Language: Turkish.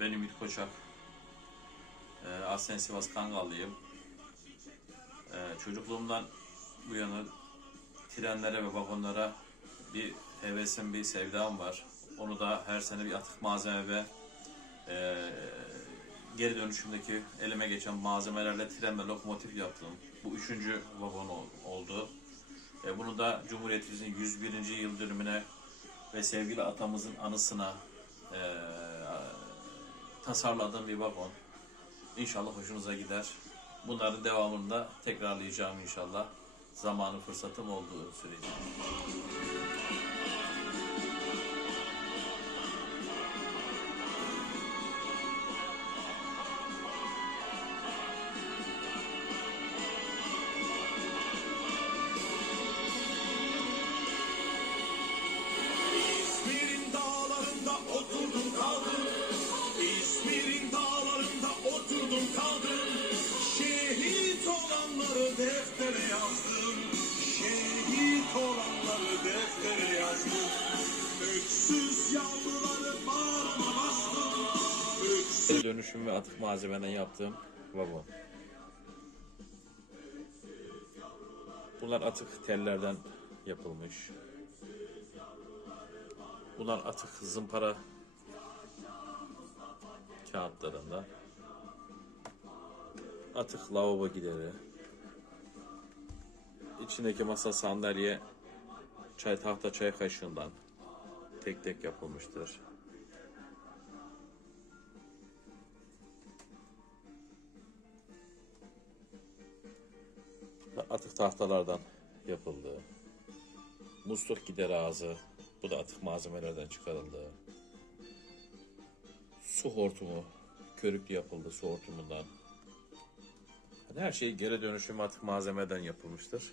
Ben Ümit Koçak. Ee, aslen Sivas Kangallıyım. Ee, çocukluğumdan bu yana trenlere ve vagonlara bir hevesim, bir sevdam var. Onu da her sene bir atık malzeme ve e, geri dönüşümdeki elime geçen malzemelerle tren ve lokomotif yaptım. Bu üçüncü vagon ol- oldu. E, bunu da Cumhuriyetimizin 101. yıl dönümüne ve sevgili atamızın anısına e, tasarladığım bir vagon. İnşallah hoşunuza gider. Bunların devamını da tekrarlayacağım inşallah. Zamanı fırsatım olduğu sürece. Deftere yazdım. Şehit olanları deftere yazdım. Öksüz yavruları bağrıma bastım. Öksüz dönüşüm ve atık malzemeden yaptığım vagon. Bunlar atık tellerden yapılmış. Bunlar atık zımpara kağıtlarında. Atık lavabo gideri. İçindeki masa sandalye çay tahta çay kaşığından tek tek yapılmıştır. atık tahtalardan yapıldı. Musluk gider ağzı. Bu da atık malzemelerden çıkarıldı. Su hortumu. Körüklü yapıldı su hortumundan. Her şey geri dönüşüm atık malzemeden yapılmıştır.